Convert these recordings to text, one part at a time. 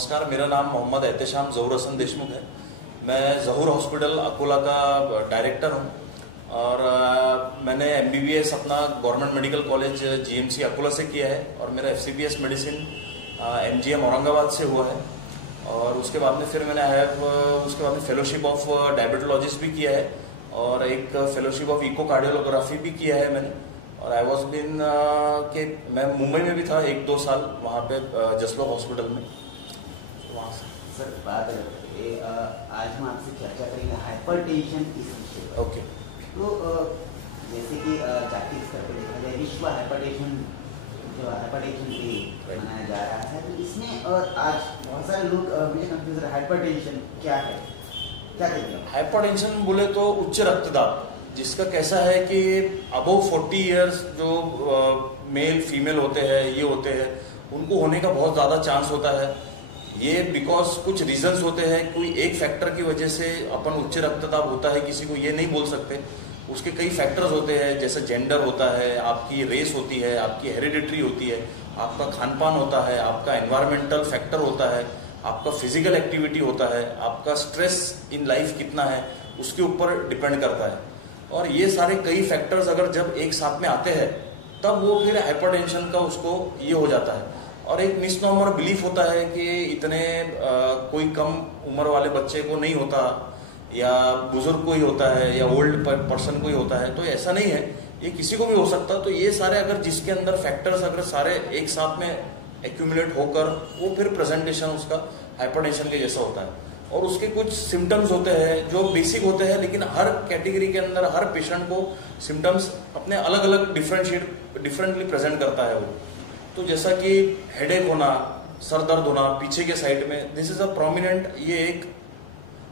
नमस्कार, मेरा नाम मोहम्मद एहतेशाम ज़हूर हसन देशमुख है। मैं ज़हूर हॉस्पिटल अकोला का डायरेक्टर हूं और मैंने MBBS अपना government medical college GMC Akola से किया है और मेरा FCPS मेडिसिन MGM औरंगाबाद से हुआ है। और उसके बाद में फिर मैंने फेलोशिप ऑफ डायबिटोलॉजिस्ट भी किया है और एक फेलोशिप ऑफ इको कार्डियोग्राफी भी किया है मैंने। और आई वॉज बिन के मैं मुंबई में भी था 1-2 साल वहाँ पे जसलोक हॉस्पिटल में। वहाँ से सर बात आज हम आपसे चर्चा करेंगे हाइपरटेंशन इस विषय पर। ओके। तो जैसे कि जातीय स्तर पर देखा जाए विश्व हाइपरटेंशन डे मनाया जा रहा है, तो इसमें और आज बहुत सारे लोग मुझे कंफ्यूज है, हाइपरटेंशन क्या है, क्या कहते हैं? हाइपरटेंशन बोले तो उच्च रक्तदाब, जिसका कैसा है कि अबव 40 इयर्स जो मेल फीमेल होते हैं ये होते हैं उनको होने का बहुत ज़्यादा चांस होता है। ये बिकॉज कुछ रीजंस होते हैं, कोई एक फैक्टर की वजह से अपन उच्च रक्तदाब होता है किसी को ये नहीं बोल सकते। उसके कई फैक्टर्स होते हैं, जैसे जेंडर होता है, आपकी रेस होती है, आपकी हेरिडिटरी होती है, आपका खान पान होता है, आपका एनवायरमेंटल फैक्टर होता है, आपका फिजिकल एक्टिविटी होता है, आपका स्ट्रेस इन लाइफ कितना है उसके ऊपर डिपेंड करता है। और ये सारे कई फैक्टर्स अगर जब एक साथ में आते हैं तब वो फिर हाइपरटेंशन का उसको ये हो जाता है। और एक मिसनॉमर बिलीफ होता है कि इतने कोई कम उम्र वाले बच्चे को नहीं होता या बुजुर्ग को ही होता है या ओल्ड पर्सन को ही होता है, तो ऐसा नहीं है, ये किसी को भी हो सकता। तो ये सारे अगर जिसके अंदर फैक्टर्स अगर सारे एक साथ में एक्यूमुलेट होकर वो फिर प्रेजेंटेशन उसका हाइपरटेंशन के जैसा होता है। और उसके कुछ सिम्टम्स होते हैं जो बेसिक होते हैं, लेकिन हर कैटेगरी के अंदर हर पेशेंट को सिम्टम्स अपने अलग अलग डिफरेंटली प्रेजेंट करता है वो। तो जैसा कि हेडेक होना, सर दर्द होना पीछे के साइड में, दिस इज अ प्रोमिनेंट, ये एक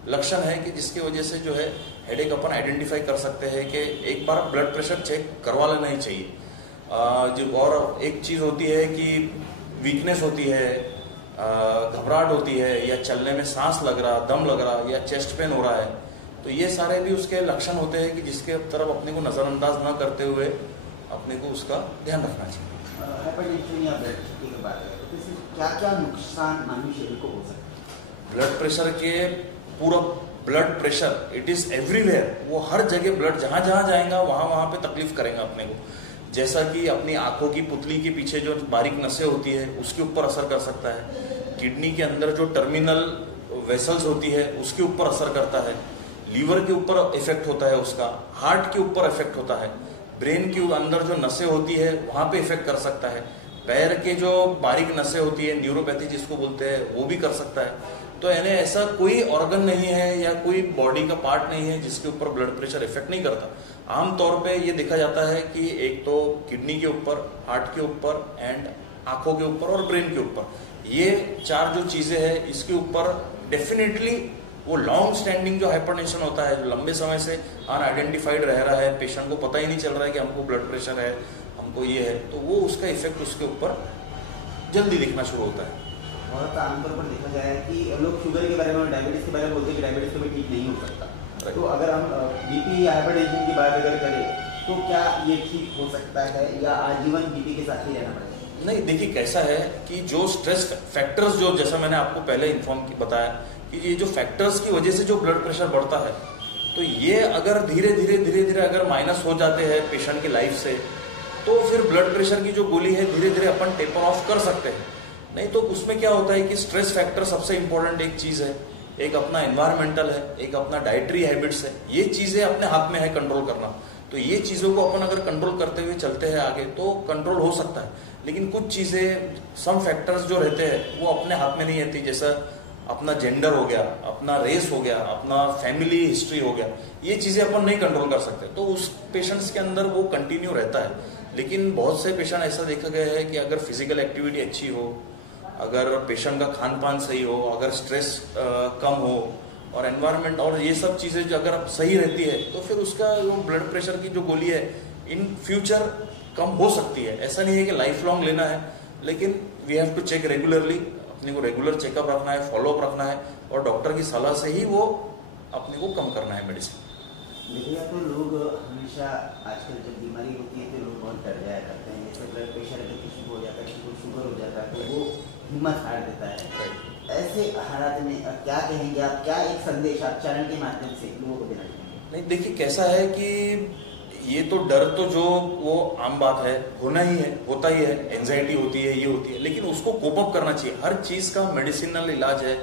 लक्षण है कि जिसकी वजह से जो है हेडेक अपन आइडेंटिफाई कर सकते हैं कि एक बार ब्लड प्रेशर चेक करवा लेना ही चाहिए। जो और एक चीज होती है कि वीकनेस होती है, घबराहट होती है, या चलने में सांस लग रहा, दम लग रहा, या चेस्ट पेन हो रहा है, तो ये सारे भी उसके लक्षण होते हैं कि जिसके तरफ अपने को नजरअंदाज न करते हुए अपने को उसका ध्यान रखना चाहिए। हाइपरटेंशन या ब्लड प्रेशर की बात करें तो इससे क्या क्या नुकसान मानव शरीर को हो सकते हैं? ब्लड प्रेशर के पूरा blood pressure it is everywhere, वो हर जगह ब्लड जहां जहां जाएगा वहां पे तकलीफ करेगा अपने को। जैसा कि अपनी आंखों की पुतली के पीछे जो बारीक नसें होती है उसके ऊपर असर कर सकता है, किडनी के अंदर जो टर्मिनल वेसल्स होती है उसके ऊपर असर करता है, लीवर के ऊपर इफेक्ट होता है उसका, हार्ट के ऊपर इफेक्ट होता है, ब्रेन के अंदर जो नसें होती है वहां पे इफेक्ट कर सकता है, पैर के जो बारीक नसें होती है न्यूरोपैथी जिसको बोलते हैं वो भी कर सकता है। तो यानी ऐसा कोई ऑर्गन नहीं है या कोई बॉडी का पार्ट नहीं है जिसके ऊपर ब्लड प्रेशर इफेक्ट नहीं करता। आमतौर पे ये देखा जाता है कि एक तो किडनी के ऊपर, हार्ट के ऊपर एंड आंखों के ऊपर और ब्रेन के ऊपर, ये 4 जो चीजें हैं इसके ऊपर डेफिनेटली वो लॉन्ग स्टैंडिंग जो हाइपरटेंशन होता है, जो लंबे समय से अनआइडेंटिफाइड रह रहा है, पेशेंट को पता ही नहीं चल रहा है कि हमको ब्लड प्रेशर है, हमको ये है, तो वो उसका इफेक्ट उसके ऊपर जल्दी दिखना शुरू होता है। बहुत आमतौर पर देखा जाए कि लोग शुगर के बारे में, डायबिटीज के बारे में बोलते हैं कि डायबिटीज कभी ठीक नहीं हो सकता। तो अगर हम बीपी या हाइपरटेंशन की बात अगर करें तो क्या ये ठीक हो सकता है या आजीवन बीपी के साथ ही रहना पड़ेगा? नहीं, देखिए कैसा है कि जो स्ट्रेस फैक्टर्स जो जैसा मैंने आपको पहले बताया कि ये जो फैक्टर्स की वजह से जो ब्लड प्रेशर बढ़ता है, तो ये अगर धीरे धीरे अगर माइनस हो जाते हैं पेशेंट की लाइफ से, तो फिर ब्लड प्रेशर की जो गोली है धीरे धीरे अपन टेपर ऑफ कर सकते हैं। नहीं तो उसमें क्या होता है कि स्ट्रेस फैक्टर सबसे इंपॉर्टेंट एक चीज है, एक अपना एनवायरमेंटल है, एक अपना डाइटरी हैबिट्स है, ये चीजें अपने हाथ में है कंट्रोल करना। तो ये चीजों को अपन अगर कंट्रोल करते हुए चलते हैं आगे तो कंट्रोल हो सकता है। लेकिन कुछ चीजें, सम फैक्टर्स जो रहते हैं वो अपने हाथ में नहीं रहती, जैसा अपना जेंडर हो गया, अपना रेस हो गया, अपना फैमिली हिस्ट्री हो गया, ये चीजें अपन नहीं कंट्रोल कर सकते, तो उस पेशेंट्स के अंदर वो कंटिन्यू रहता है। लेकिन बहुत से पेशेंट ऐसा देखा गया है कि अगर फिजिकल एक्टिविटी अच्छी हो, अगर पेशेंट का खान पान सही हो, अगर स्ट्रेस कम हो और एनवायरनमेंट और ये सब चीजें जो अगर सही रहती है, तो फिर उसका जो ब्लड प्रेशर की जो गोली है इन फ्यूचर कम हो सकती है। ऐसा नहीं है कि लाइफ लॉन्ग लेना है, लेकिन we have to check regularly, अपने को रेगुलर चेकअप रखना है, फॉलोअप रखना है और डॉक्टर की सलाह से ही वो अपने को कम करना है मेडिसिन। देखिए तो लोग हमेशा आजकल जब बीमारी होती है तो लोग बहुत डर जाया करते हैं, जैसे ब्लड प्रेशर अगर किसी को हो जाता है, किसी को शुगर हो जाता है, तो वो हिम्मत हार देता है। ऐसे हालात में क्या कहेंगे आप, क्या एक संदेश आप चैनल के माध्यम से लोगों को देना चाहेंगे? नहीं, देखिए कैसा है कि ये तो डर तो जो वो आम बात है, होना ही है, होता ही है, एंजाइटी होती है, ये होती है, लेकिन उसको कोप अप करना चाहिए। हर चीज का मेडिसिनल इलाज है,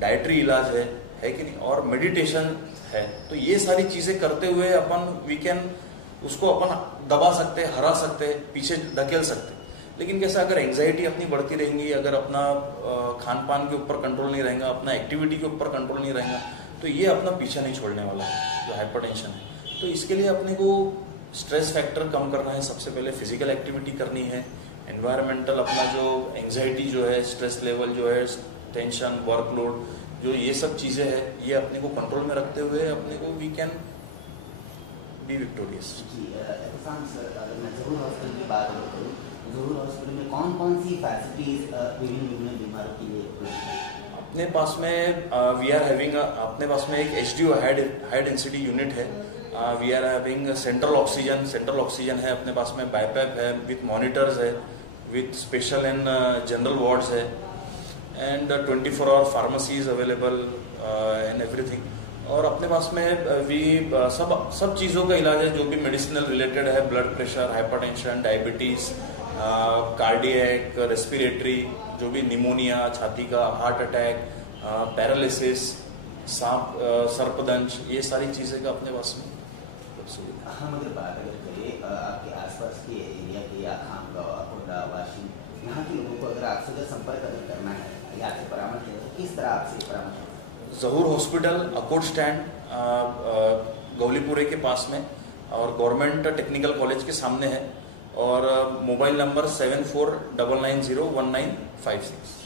डाइटरी इलाज है कि नहीं, और मेडिटेशन है। तो ये सारी चीजें करते हुए अपन वीकेंड उसको अपन दबा सकते, हरा सकते, पीछे धकेल सकते। लेकिन कैसा अगर एंजाइटी अपनी बढ़ती रहेंगी, अगर अपना खान पान के ऊपर कंट्रोल नहीं रहेगा, अपना एक्टिविटी के ऊपर कंट्रोल नहीं रहेगा, तो ये अपना पीछा नहीं छोड़ने वाला है जो हाइपरटेंशन है। तो इसके लिए अपने को स्ट्रेस फैक्टर कम करना है, सबसे पहले फिजिकल एक्टिविटी करनी है, एनवायरमेंटल अपना जो एंजाइटी जो है, स्ट्रेस लेवल जो है, टेंशन, वर्कलोड, जो ये सब चीज़ें हैं, ये अपने को कंट्रोल में रखते हुए अपने को वी कैन बी विक्टोरियस। जी सर, अगर मैं ज़हूर हॉस्पिटल की बात करूँ, ज़हूर हॉस्पिटल में कौन कौन सी फैसिलिटीज विभिन्न बीमारों के लिए अपने पास में वी आर हैविंग, अपने पास में एक HDO हाई डेंसिटी यूनिट है। We are having central oxygen है अपने पास में, बाईपैप है विथ मॉनिटर्स है, with special and general wards है, and 24 hour pharmacies available and everything. और अपने पास में भी सब चीज़ों का इलाज है जो भी मेडिसिनल रिलेटेड है, blood pressure, hypertension, diabetes, cardiac, respiratory, जो भी निमोनिया, छाती का, हार्ट अटैक, पैरालिसिस, सांप सर्पदंश, ये सारी चीज़ें का अपने पास में। हम अगर बात करें आपके आसपास के एरिया के या खामगांव, अकोला, वाशी, यहाँ के लोगों को अगर आपसे अगर संपर्क अगर करना है या आपसे परामर्श है तो किस तरह आपसे परामर्श? ज़हूर हॉस्पिटल, अकोट स्टैंड, गौलीपुरे के पास में, और गवर्नमेंट टेक्निकल कॉलेज के सामने है, और मोबाइल नंबर 7499019556।